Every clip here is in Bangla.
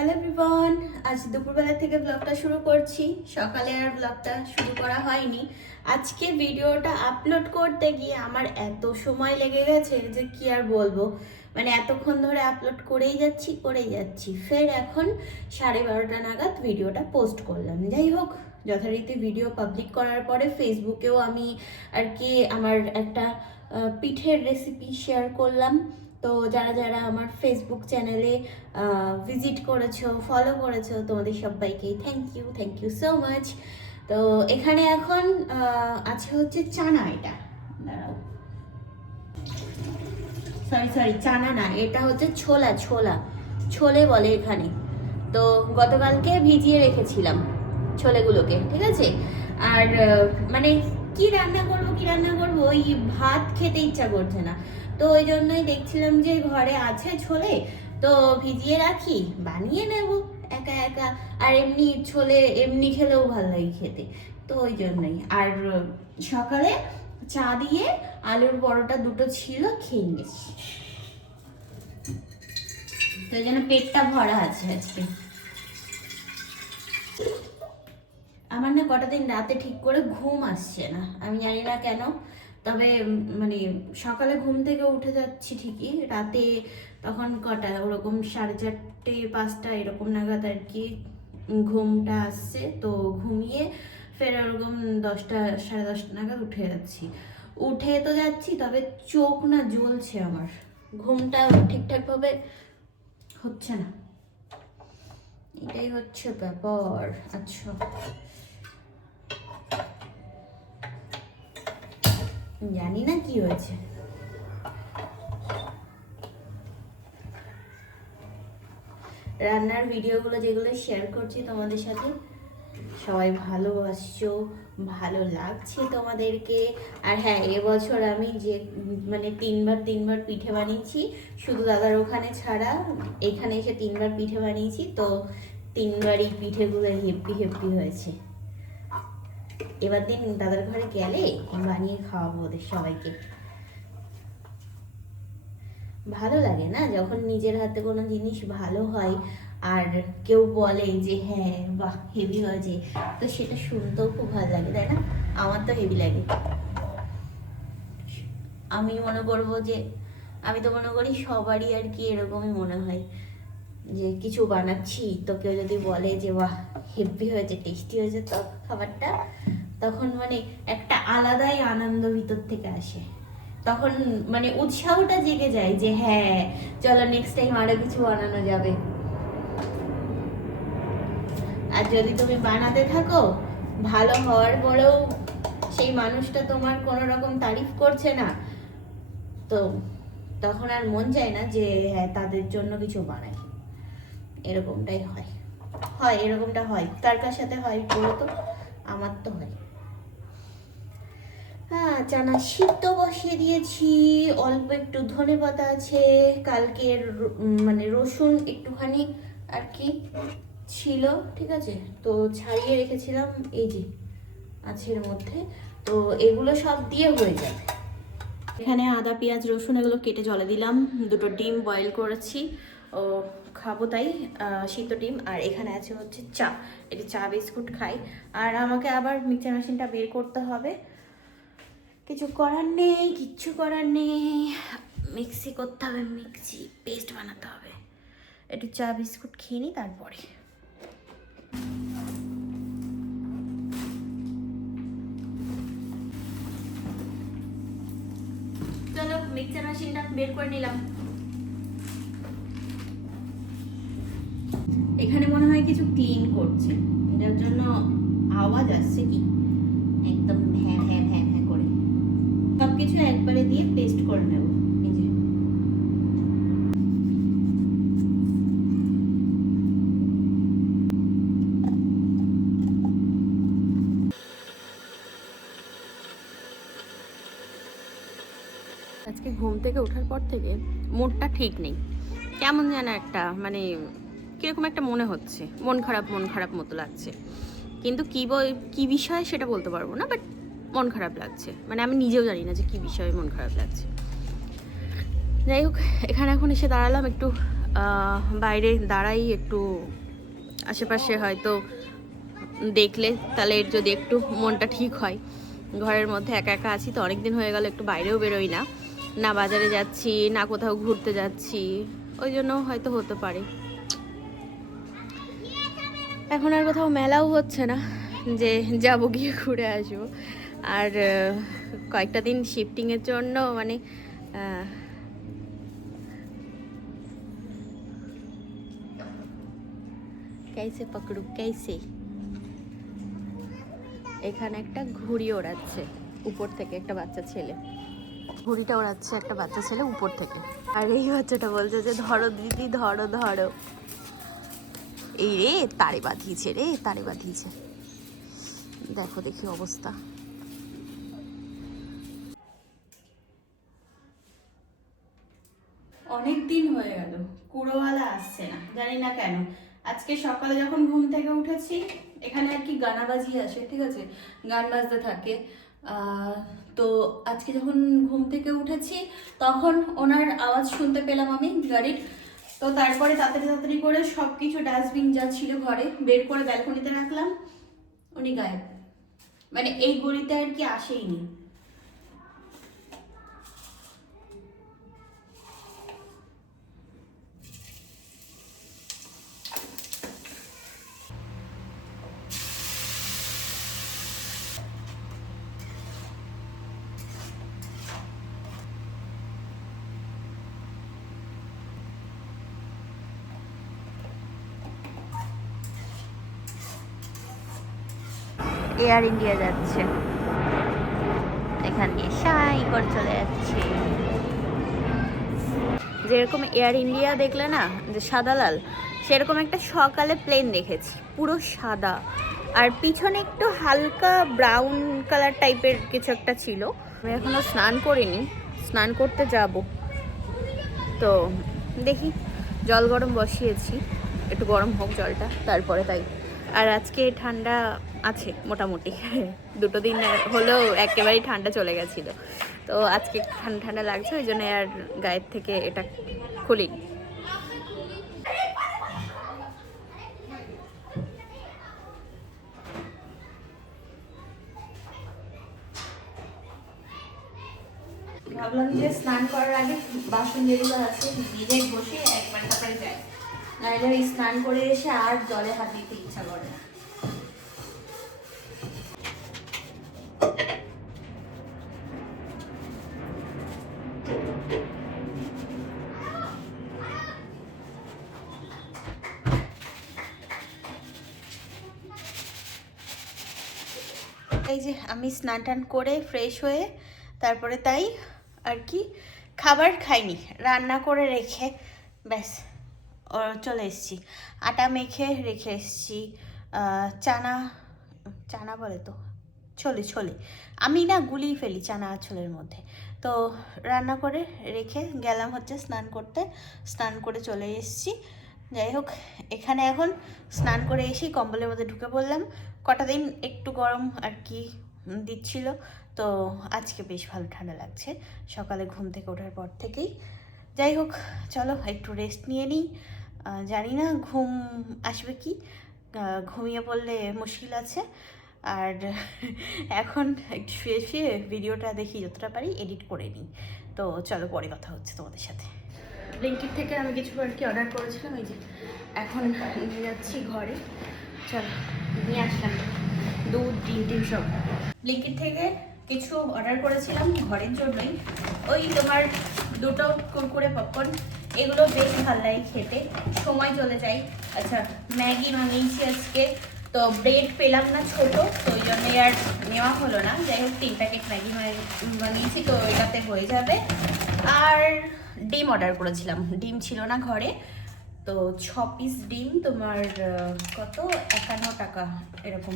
হ্যালো এভরিওয়ান, আজ দুপুরবেলা থেকে ব্লগটা শুরু করছি। সকালে আর ব্লগটা শুরু করা হয়নি। আজকে ভিডিওটা আপলোড করতে গিয়ে আমার এত সময় লেগে গেছে যে কি আর বলবো। মানে এতক্ষণ ধরে আপলোড করেই যাচ্ছি। ফের এখন 12:30 নাগাদ ভিডিওটা পোস্ট করলাম। যাই হোক, যথারীতি ভিডিও পাবলিক করার পরে ফেসবুকেও আমি আর কি আমার একটা পিঠের রেসিপি শেয়ার করলাম। তো যারা যারা আমার ফেসবুক চ্যানেলে ভিজিট করেছো, ফলো করেছো, তোমাদের সবাইকেই থ্যাংক ইউ সো মাচ। তো এখানে এখন আছে হচ্ছে চানা। এটা দাঁড়াও, সরি চানা না, এটা হচ্ছে ছোলে বলে এখানে। তো গতকালকে ভিজিয়ে রেখেছিলাম ছোলেগুলোকে, ঠিক আছে। আর মানে কি রান্না করবো ওই ভাত খেতে ইচ্ছা করছে না। তো ওই জন্যই দেখছিলাম যে ঘরে আছে ছোলে, তো ভিজিয়ে রাখি, বানিয়ে নেব একা একা। আর এমনি ছোলে এমনি খেলেও ভালো লাগে খেতে, তো ওই জন্যই। আর সকালে চা দিয়ে আলুর পরোটা দুটো ছিল, খেয়ে নিয়েছি। তো এই জন্য পেটটা ভরা আছে আজকে। আমার না কটা দিন রাতে ঠিক করে ঘুম আসছে না, আমি জানি না কেন। তবে মানে সকালে ঘুম থেকে উঠে যাচ্ছি ঠিকই, রাতে তখন কটা ওরকম 4:30 5টা এরকম নাগাদ আর কি ঘুমটা আসছে। তো ঘুমিয়ে ফের ওরকম 10টা 10:30 নাগাদ উঠে যাচ্ছি। উঠে তো যাচ্ছি, তবে চোখ না জ্বলছে আমার, ঘুমটা ঠিকঠাকভাবে হচ্ছে না, এটাই হচ্ছে ব্যাপার। আচ্ছা, জানি না কি হয়েছে। রান্নার ভিডিওগুলো যেগুলো শেয়ার করছি তোমাদের সাথে, সবাই ভালোবাসছো, ভালো লাগছে তোমাদেরকে। আর হ্যাঁ, এবছর আমি যে মানে তিনবার পিঠে বানিয়েছি, শুধু দাদার ওখানে ছাড়া এখানে এসে 3বার পিঠে বানিয়েছি। তো 3বারই পিঠেগুলো হেব্বি হয়েছে। এবার দিন দাদার ঘরে গেলে বানিয়ে খাওয়াবো ওদের সবাইকে। ভালো লাগে না যখন নিজের হাতে কোনো জিনিস ভালো হয় আর কেউ বলে যে হ্যাঁ বাহ হেভি হয়েছে, তো সেটা শুনতেও খুব ভালো লাগে, তাই না? আমার তো হেভি লাগে। আমি মনে করবো যে আমি তো মনে করি সবারই আর কি এরকমই মনে হয়, যে কিছু বানাচ্ছি তো কেউ যদি বলে যে বাহ হেভি হয়েছে, টেস্টি হয়েছে তো খাবারটা, তখন মানে একটা আলাদাই আনন্দ ভিতর থেকে আসে। তখন মানে উৎসাহটা জেগে যায় যে হ্যাঁ চলো নেক্সট টাইম আরো কিছু বানানো যাবে। আর যদি তুমি বানাতে থাকো, ভালো হওয়ার পরেও সেই মানুষটা তোমার কোনো রকম তারিফ করছে না, তো তখন আর মন চায় না যে হ্যাঁ তাদের জন্য কিছু বানাই। এরকমটাই এরকমটা হয়। কার কার সাথে হয় বলো তো? আমার তো হয়। হ্যাঁ, চানা সিদ্ধ বসিয়ে দিয়েছি, অল্প একটু ধনেপাতা আছে, কালকের মানে রসুন একটুখানি আর কি ছিল, ঠিক আছে, তো ছাড়িয়ে রেখেছিলাম, এই যে আছে এর মধ্যে। তো এগুলো সব দিয়ে হয়ে যাবে। এখানে আদা পেঁয়াজ রসুন এগুলো কেটে জলে দিলাম, দুটো ডিম বয়েল করেছি ও খাবো তাই, সিদ্ধ ডিম। আর এখানে আছে হচ্ছে চা, এটা চা বিস্কুট খাই। আর আমাকে আবার মিক্সচার মেশিনটা বের করতে হবে, কিচ্ছু করার নেই, মিক্সি করতে হবে, মিক্সি পেস্ট বানাতে হবে। একটু চা বিস্কুট খেয়ে নিই তারপরে। চলো মিক্সচার মেশিনটা বের করে নিলাম। এখানে মনে হয় কিছু ক্লিন করছে, যার জন্য আওয়াজ আসছে কি একদম হ্যাঁ হ্যাঁ হ্যাঁ হ্যাঁ করে। সবকিছু একবারে দিয়ে পেস্ট করে নেব। এই যে আজকে ঘুম থেকে ওঠার পর থেকে মুডটা ঠিক নেই, কেমন যেন একটা মানে কিরকম একটা মনে হচ্ছে, মন খারাপ মতো লাগছে। কিন্তু কি বিষয় সেটা বলতে পারবো না, বাট মন খারাপ লাগছে, মানে আমি নিজেও জানি না যে কি বিষয়ে মন খারাপ লাগছে। যাই হোক, এখানে এখন এসে দাঁড়ালাম, একটু বাইরে দাঁড়াই একটু, আশেপাশে হয়তো দেখলে তাহলে যদি একটু মনটা ঠিক হয়। ঘরের মধ্যে একা একা আছি তো অনেকদিন হয়ে গেল, একটু বাইরেও বেরোই না, না বাজারে যাচ্ছি না কোথাও ঘুরতে যাচ্ছি, ওই জন্য হয়তো হতে পারে। এখন আর কোথাও মেলাও হচ্ছে না যে যাবো গিয়ে ঘুরে আসবো। আর কয়েকটা দিন শিফটিংয়ের জন্য মানে कैसे पकड़ू कैसे, এখানে একটা ঘুড়ি ওড়াচ্ছে উপর থেকে একটা বাচ্চা ছেলে, ঘুড়িটা ওড়াচ্ছে একটা বাচ্চা ছেলে উপর থেকে, আর এই বাচ্চাটা বলছে যে ধরো দিদি ধরো ধরো। এই রে তারে বাঁধিয়েছে, রে তারে বাঁধিয়েছে, দেখো দেখি অবস্থা। অনেক দিন হয়ে গেল কুড়োওয়ালা আসছে না, জানি না কেন। আজকে সকালে যখন ঘুম থেকে উঠেছি, এখানে আর কি গানা বাজিয়ে আসে, ঠিক আছে, গান বাজতে থাকে। তো আজকে যখন ঘুম থেকে উঠেছি তখন ওনার আওয়াজ শুনতে পেলাম আমি গাড়ির। তো তারপরে তাড়াতাড়ি তাড়াতাড়ি করে সব কিছু ডাস্টবিন যা ছিল ঘরে বের করে ব্যালকনিতে রাখলাম, উনি গায়েব, মানে এই গলিতে আর কি আসেইনি। এয়ার ইন্ডিয়া যাচ্ছে, এখান দিয়ে সাই করে চলে যাচ্ছে। যেরকম এয়ার ইন্ডিয়া দেখলে না যে সাদা লাল, সেরকম একটা সকালে প্লেন দেখেছি পুরো সাদা, আর পিছনে একটু হালকা ব্রাউন কালার টাইপের কিছু একটা ছিল। আমি এখনো স্নান করিনি, স্নান করতে যাব, তো দেখি জল গরম বসিয়েছি, একটু গরম হোক জলটা তারপরে তাই। আর আজকে ঠান্ডা আছে মোটামুটি, দুটো দিন হলেও একেবারেই ঠান্ডা চলে গেছিলো, তো আজকে ঠান্ডা ঠান্ডা লাগছে, ওই জন্য আর গায়ের থেকে এটা খুলিনি। ভাবলাম যে স্নান করার আগে বাসন যেগুলো আছে নিজে বসে একবার তারপরে যাই, নাহলে স্নান করে এসে আর জলে হাত দিতে ইচ্ছা করে না। এই যে আমি স্নান টান করে ফ্রেশ হয়ে তারপরে তাই আর কি খাবার খাইনি, রান্না করে রেখে ব্যাস চলে এসেছি। আটা মেখে রেখে এসেছি, চানা চানা বলে তো, ছোলে ছোলে, আমি না গুলিয়ে ফেলি চানা ছোলের মধ্যে। তো রান্না করে রেখে গেলাম হচ্ছে স্নান করতে, স্নান করে চলে এসেছি। যাই হোক, এখানে এখন স্নান করে এসেই কম্বলের মধ্যে ঢুকে পড়লাম। কটা দিন একটু গরম আর কি দিচ্ছিল, তো আজকে বেশ ভালো ঠান্ডা লাগছে সকালে ঘুম থেকে ওঠার পর থেকেই। যাই হোক, চলো একটু রেস্ট নিয়ে নিই, জানি না ঘুম আসবে কি, ঘুমিয়ে পড়লে মুশকিল আছে। আর এখন একটু শুয়ে শুয়ে ভিডিওটা দেখি, যতটা পারি এডিট করে নিই। তো চলো পরে কথা হচ্ছে তোমাদের সাথে। ব্লিঙ্কিট থেকে আমি কিছু আর কি অর্ডার করেছিলাম, এই যে এখন নিয়ে যাচ্ছি ঘরে। চলো নিয়ে আসলাম দুধ ডিম টিম সব। ব্লিঙ্কিট থেকে কিছু অর্ডার করেছিলাম ঘরের জন্যই, ওই তোমার দুটো কুরকুরে পপকর্ন, এগুলো বেশ ভালো লাগে খেতে, সময় চলে যায়। আচ্ছা, ম্যাগি বানিয়েছি আজকে, তো ব্রেড পেলাম না ছোট, তো ওই জন্যই আর নেওয়া হলো না। যাই হোক 3 প্যাকেট ম্যাগি বানিয়েছি, তো এটাতে হয়ে যাবে। আর ডিম অর্ডার করেছিলাম, ডিম ছিল না ঘরে, তো 6 পিস ডিম তোমার কত 51 টাকা এরকম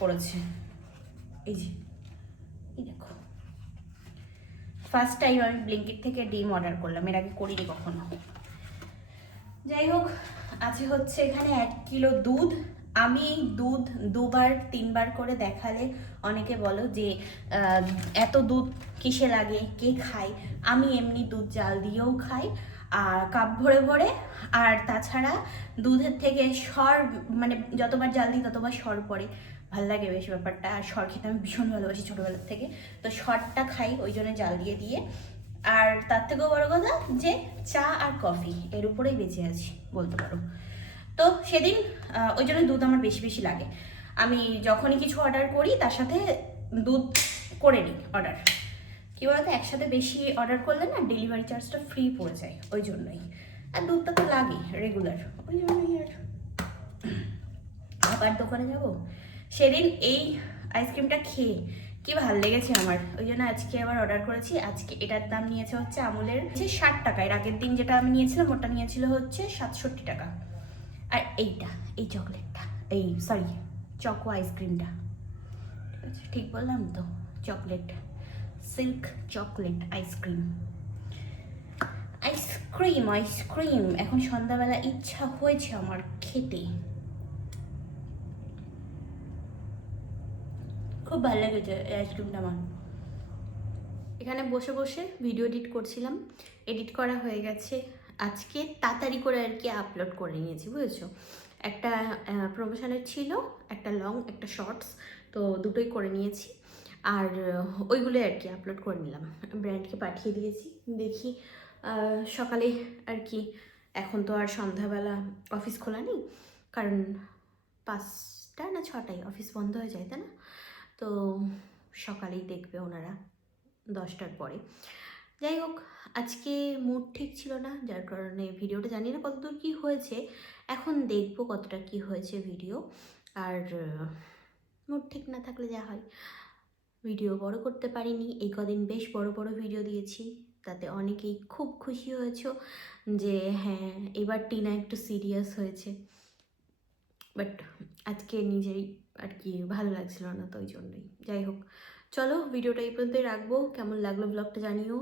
পড়েছে। এই যে এই দেখো, ফার্স্ট টাইম আমি ব্লিঙ্কিট থেকে ডিম অর্ডার করলাম, এর আগে করিনি কখনো। যাই হোক, আছে হচ্ছে এখানে 1 কিলো দুধ। আমি দুধ 2-3 বার করে দেখালে অনেকে বলো যে এত দুধ কিসে লাগে, কে খায়। আমি এমনি দুধ জাল দিয়েও খাই, আর কাপ ভরে ভরে। আর তাছাড়া দুধের থেকে সর, মানে যতবার জাল দিই ততবার সর পড়ে, ভাল লাগে বেশ ব্যাপারটা। আর সর খেতে আমি ভীষণ ভালোবাসি ছোটোবেলার থেকে, তো সরটা খাই ওই জন্য জাল দিয়ে দিয়ে। আর তার থেকেও বড় কথা যে চা আর কফি এর উপরেই বেঁচে আছি বলতে পারো। তো সেদিন ওই জন্য দুধ আমার বেশি বেশি লাগে। আমি যখনই কিছু অর্ডার করি তার সাথে দুধ করে নিই অর্ডার। কী বলতো, একসাথে বেশি অর্ডার করলে না ডেলিভারি চার্জটা ফ্রি পড়ে যায়, ওই জন্যই। আর দুধটা তো লাগে রেগুলার, ওই জন্যই। আর আবার দোকানে যাব, সেদিন এই আইসক্রিমটা খেয়ে কি ভালো লেগেছে আমার, ওই জন্য আজকে আবার অর্ডার করেছি। আজকে এটার দাম নিয়েছে হচ্ছে আমুলের 60 টাকা। এর আগের দিন যেটা আমি নিয়েছিলাম ওটা নিয়েছিল হচ্ছে 67 টাকা। আর এইটা, এই চকলেটটা, এই সরি চকো আইসক্রিমটা, ঠিক আছে ঠিক বললাম তো, chocolate, silk chocolate ice cream. Ice cream ice cream এখন সন্ধ্যাবেলা ইচ্ছা হয়েছে আমার খেতে, খুব ভালো লেগেছে এই আইসক্রিমটা আমার। এখানে বসে বসে ভিডিও এডিট করছিলাম, এডিট করা হয়ে গেছে। আজকে তাড়াতাড়ি করে আর কি আপলোড করে নিয়েছি, বুঝেছো। একটা প্রমোশনের ছিল, একটা লং একটা শর্টস, তো দুটোই করে নিয়েছি। আর ওইগুলোই আর কি আপলোড করে নিলাম, ব্র্যান্ডকে পাঠিয়ে দিয়েছি। দেখি সকালে আর কি, এখন তো আর সন্ধ্যাবেলা অফিস খোলা নেই, কারণ 5টা না 6টায় অফিস বন্ধ হয়ে যায়, তাই না? তো সকালেই দেখবে ওনারা 10টার পরে। যাই হোক, আজকে মুড ঠিক ছিল না, যার কারণে ভিডিওটা জানি না কতদূর কী হয়েছে, এখন দেখবো কতটা কি হয়েছে ভিডিও। আর মুড ঠিক না থাকলে যা হয়, ভিডিও বড় করতে পারিনি। এই কদিন বেশ বড় বড় ভিডিও দিয়েছি, তাতে অনেকেই খুব খুশি হয়েছো যে হ্যাঁ এবার টিনা একটু সিরিয়াস হয়েছে। বাট আজকে নিজেই আর কি ভালো লাগছিল না, তো ওই জন্যই। যাই হোক, চলো ভিডিওটা এই পর্যন্তই রাখবো। কেমন লাগলো ব্লগটা জানিও।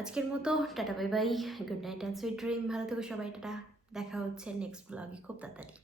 আজকের মতো tata bye bye, good night and sweet dream. ভালো থেকো সবাই, টাটা। দেখা হচ্ছে নেক্সট ব্লগে খুব তাড়াতাড়ি।